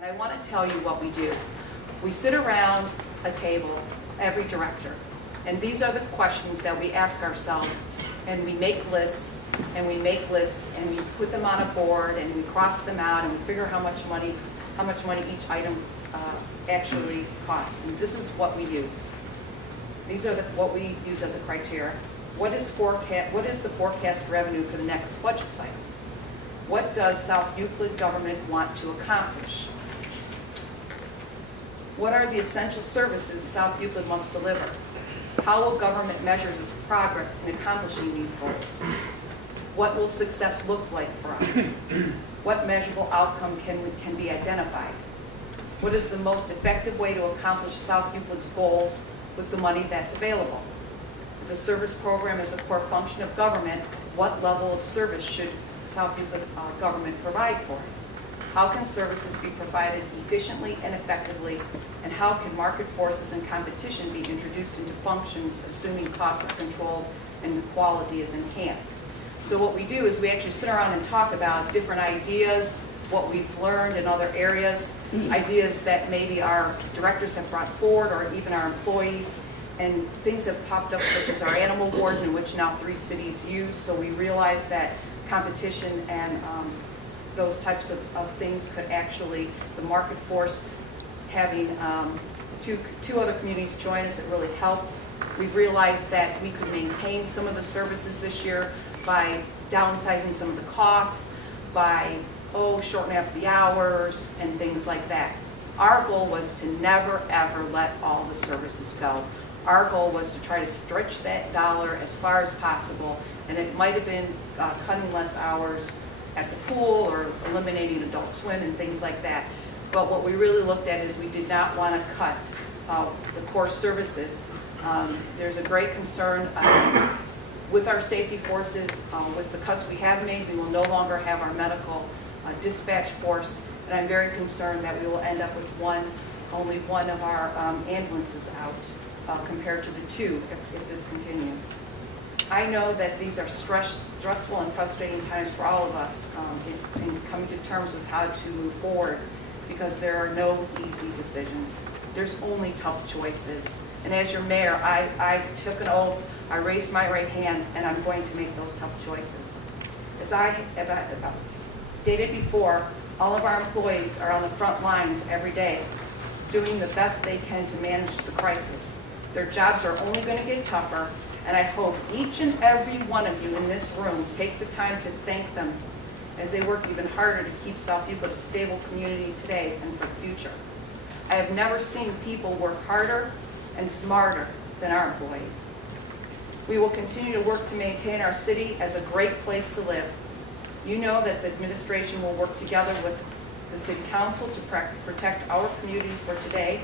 And I want to tell you what we do. We sit around a table, every director, and these are the questions that we ask ourselves, and we make lists, and we put them on a board, and we cross them out, and we figure how much money each item actually costs. And this is what we use. These are what we use as a criteria. What is the forecast revenue for the next budget cycle? What does South Euclid government want to accomplish? What are the essential services South Euclid must deliver? How will government measure its progress in accomplishing these goals? What will success look like for us? What measurable outcome can be identified? What is the most effective way to accomplish South Euclid's goals with the money that's available? If the service program is a core function of government, what level of service should South Euclid government provide for it? How can services be provided efficiently and effectively, and how can market forces and competition be introduced into functions assuming costs are controlled and the quality is enhanced? So what we do is we actually sit around and talk about different ideas, what we've learned in other areas, ideas that maybe our directors have brought forward or even our employees, and things have popped up such as our animal warden, in which now 3 cities use. So we realize that competition and those types of things could actually, the market force having two other communities join us, it really helped. We've realized that we could maintain some of the services this year by downsizing some of the costs, by shortening up the hours and things like that. Our goal was to never ever let all the services go. Our goal was to try to stretch that dollar as far as possible, and it might have been cutting less hours at the pool or eliminating adult swim and things like that. But what we really looked at is we did not want to cut the core services. There's a great concern with our safety forces, with the cuts we have made. We will no longer have our medical dispatch force, and I'm very concerned that we will end up with only one of our ambulances out compared to the 2 if this continues. I know that these are stressful and frustrating times for all of us in coming to terms with how to move forward, because there are no easy decisions. There's only tough choices. And as your mayor, I took an oath, I raised my right hand, and I'm going to make those tough choices. As I have stated before, all of our employees are on the front lines every day, doing the best they can to manage the crisis. Their jobs are only going to get tougher, and I hope each and every one of you in this room take the time to thank them as they work even harder to keep South Euclid a stable community today and for the future. I have never seen people work harder and smarter than our employees. We will continue to work to maintain our city as a great place to live. You know that the administration will work together with the City Council to protect our community for today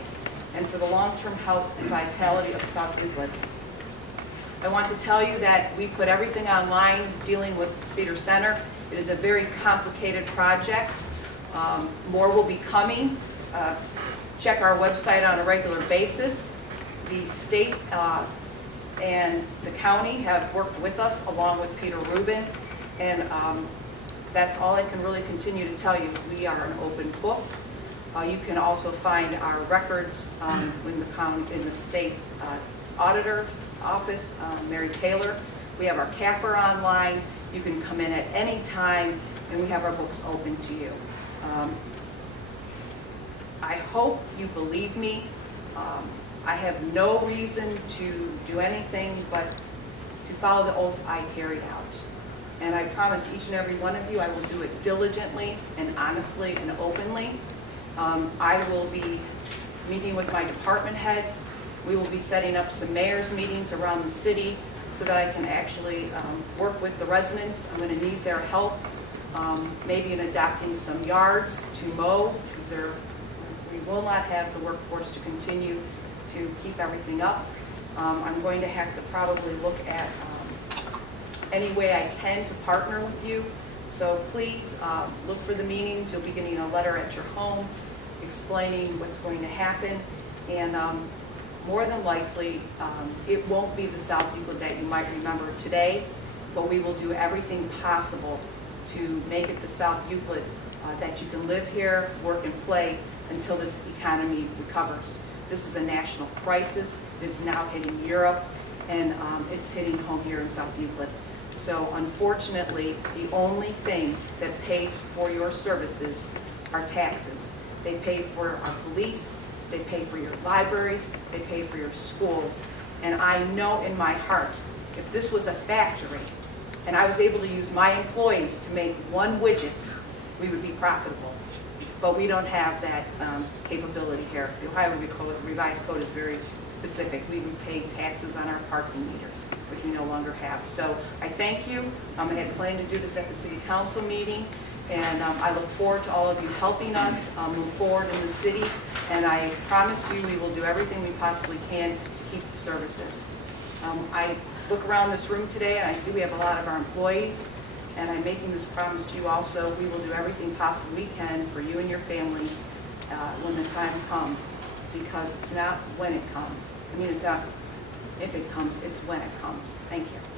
and for the long-term health and vitality of South Euclid. I want to tell you that we put everything online dealing with Cedar Center. It is a very complicated project. More will be coming. Check our website on a regular basis. The state and the county have worked with us along with Peter Rubin, and that's all I can really continue to tell you. We are an open book. You can also find our records in the state auditor's office, Mary Taylor. We have our CAFR online. You can come in at any time, and we have our books open to you. I hope you believe me. I have no reason to do anything but to follow the oath I carried out. And I promise each and every one of you I will do it diligently and honestly and openly. I will be meeting with my department heads. We will be setting up some mayor's meetings around the city so that I can actually work with the residents. I'm going to need their help, maybe in adapting some yards to mow, because we will not have the workforce to continue to keep everything up. I'm going to have to probably look at any way I can to partner with you. So please look for the meetings. You'll be getting a letter at your home explaining what's going to happen. And more than likely, it won't be the South Euclid that you might remember today, but we will do everything possible to make it the South Euclid that you can live here, work and play until this economy recovers. This is a national crisis. It's now hitting Europe, and it's hitting home here in South Euclid. So unfortunately, the only thing that pays for your services are taxes. They pay for our police, they pay for your libraries, they pay for your schools. And I know in my heart, if this was a factory and I was able to use my employees to make one widget, we would be profitable. But we don't have that capability here. The Ohio Revised Code is very specific. We pay taxes on our parking meters, which we no longer have. So I thank you. I had planned to do this at the City Council meeting, and I look forward to all of you helping us move forward in the city. And I promise you we will do everything we possibly can to keep the services. I look around this room today and I see we have a lot of our employees, and I'm making this promise to you also. We will do everything possible we can for you and your families when the time comes, because it's not when it comes. I mean, it's not if it comes, it's when it comes. Thank you.